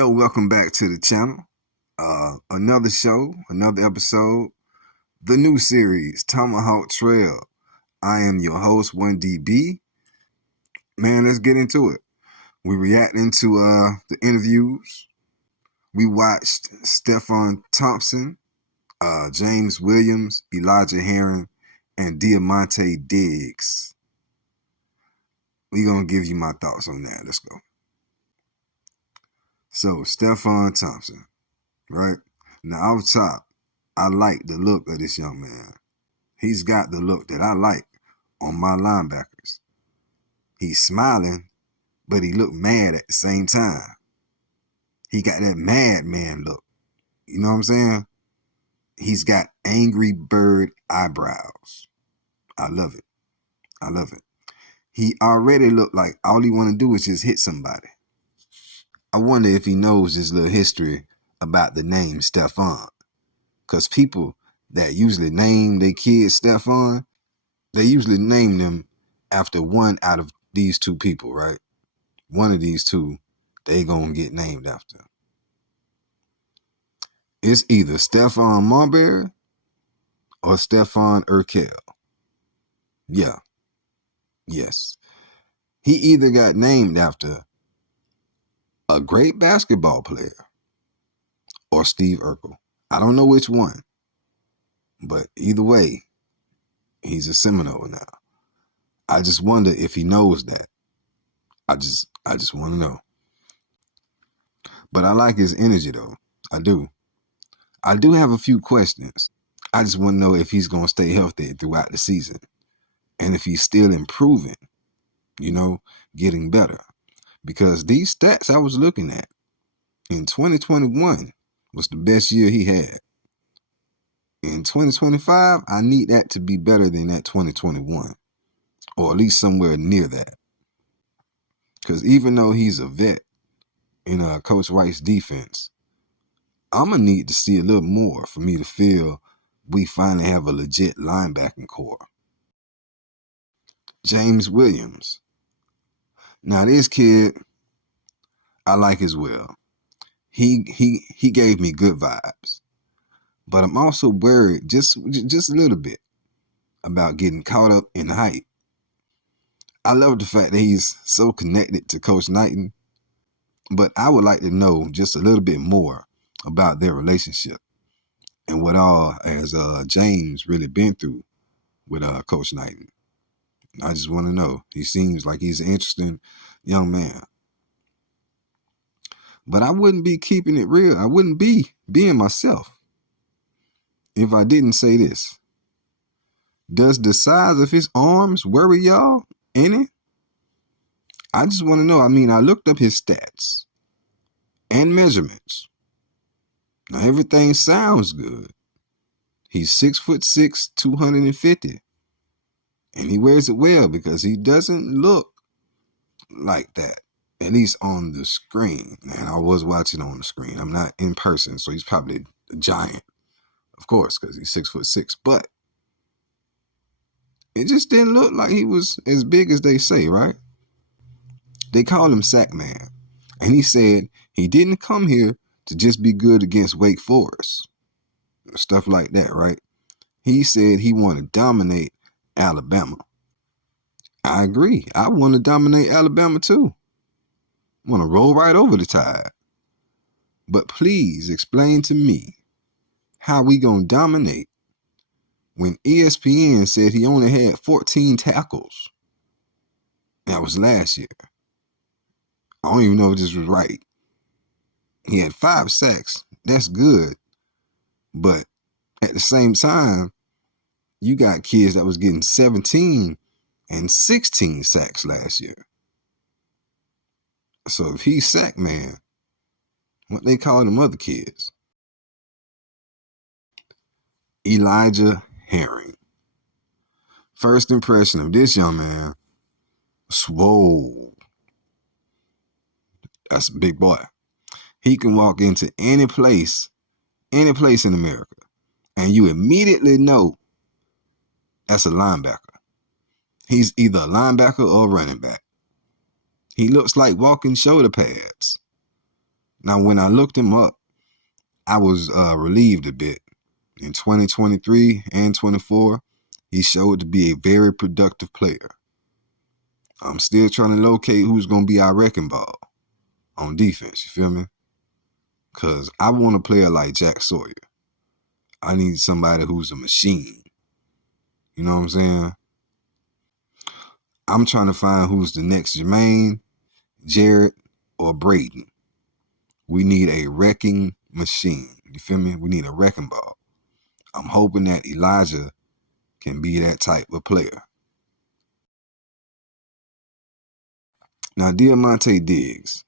Yo, welcome back to the channel. Another show, another episode, the new series, Tomahawk Trail. I am your host, 1DB. Man, let's get into it. We reacting to the interviews. We watched Stephen Thompson, James Williams, Elijah Herring, and Diamante Diggs. We're going to give you my thoughts on that. Let's go. So, Stephen Thompson, right? Now, off top, I like the look of this young man. He's got the look that I like on my linebackers. He's smiling, but he looked mad at the same time. He got that madman look. You know what I'm saying? He's got angry bird eyebrows. I love it. I love it. He already looked like all he want to do is just hit somebody. I wonder if he knows his little history about the name Stefan. Because people that usually name their kids Stefan, they usually name them after one out of these two people, right? One of these two, they gonna get named after. It's either Stefan Marbury or Stefan Urkel. Yeah. Yes. He either got named after a great basketball player or Steve Urkel. I don't know which one, but either way, he's a Seminole now. I just wonder if he knows that. I just want to know. But I like his energy though. I do. I do have a few questions. I just want to know if he's going to stay healthy throughout the season and if he's still improving, getting better. Because these stats I was looking at in 2021 was the best year he had. In 2025, I need that to be better than that 2021, or at least somewhere near that. Because even though he's a vet in Coach White's defense, I'm going to need to see a little more for me to feel we finally have a legit linebacking core. James Williams. Now this kid, I like as well. He gave me good vibes. But I'm also worried just a little bit about getting caught up in the hype. I love the fact that he's so connected to Coach Knighton, but I would like to know just a little bit more about their relationship and what all has James really been through with Coach Knighton. I just want to know. He seems like he's an interesting young man. But I wouldn't be keeping it real. I wouldn't be being myself if I didn't say this. Does the size of his arms worry y'all any? I just want to know. I mean, I looked up his stats and measurements. Now, everything sounds good. He's 6'6", 250. And he wears it well because he doesn't look like that, at least on the screen. And I was watching on the screen. I'm not in person, so he's probably a giant, of course, because he's 6'6". But it just didn't look like he was as big as they say, right? They call him Sack Man. And he said he didn't come here to just be good against Wake Forest. Stuff like that, right? He said he wanted to dominate Alabama. I agree. I want to dominate Alabama too. I want to roll right over the Tide. But please explain to me how we gonna dominate when ESPN said he only had 14 tackles. That was last year. I don't even know if this was right. He had 5 sacks. That's good. But at the same time, you got kids that was getting 17 and 16 sacks last year. So if he's Sack Man, what they call them other kids? Elijah Herring. First impression of this young man, swole. That's a big boy. He can walk into any place in America, and you immediately know that's a linebacker. He's either a linebacker or a running back. He looks like walking shoulder pads. Now, when I looked him up, I was relieved a bit. In 2023 and 24, he showed to be a very productive player. I'm still trying to locate who's going to be our wrecking ball on defense, you feel me? Because I want a player like Jack Sawyer. I need somebody who's a machine. You know what I'm saying? I'm trying to find who's the next Jermaine, Jared, or Braden. We need a wrecking machine. You feel me? We need a wrecking ball. I'm hoping that Elijah can be that type of player. Now, Diamante Diggs,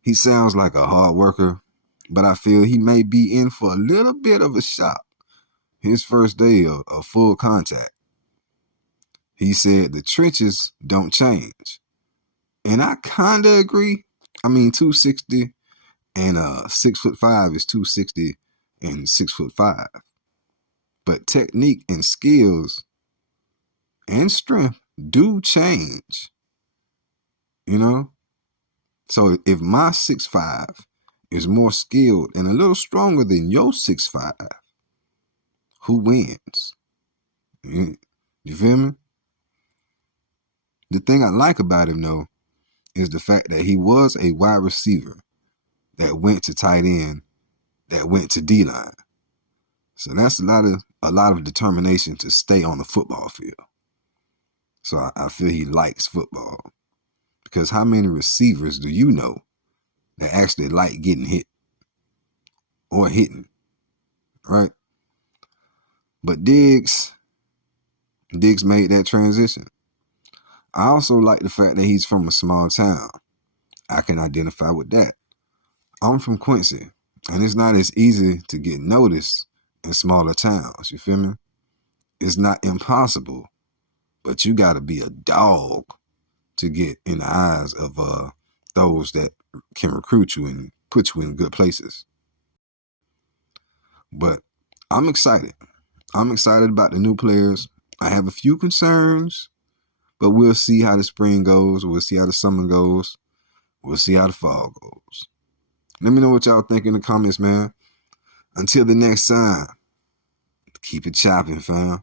he sounds like a hard worker, but I feel he may be in for a little bit of a shock. His first day of full contact, he said the trenches don't change. And I kind of agree. I mean, 260 and 6'5" is 260 and 6'5". But technique and skills and strength do change, you know? So if my 6'5" is more skilled and a little stronger than your 6'5", who wins? You feel me? The thing I like about him, though, is the fact that he was a wide receiver that went to tight end, that went to D-line. So that's a lot of determination to stay on the football field. So I feel he likes football. Because how many receivers do you know that actually like getting hit or hitting, right? But Diggs made that transition. I also like the fact that he's from a small town. I can identify with that. I'm from Quincy, and it's not as easy to get noticed in smaller towns, you feel me? It's not impossible, but you got to be a dog to get in the eyes of those that can recruit you and put you in good places. But I'm excited. I'm excited about the new players. I have a few concerns, but we'll see how the spring goes. We'll see how the summer goes. We'll see how the fall goes. Let me know what y'all think in the comments, man. Until the next time, keep it chopping, fam.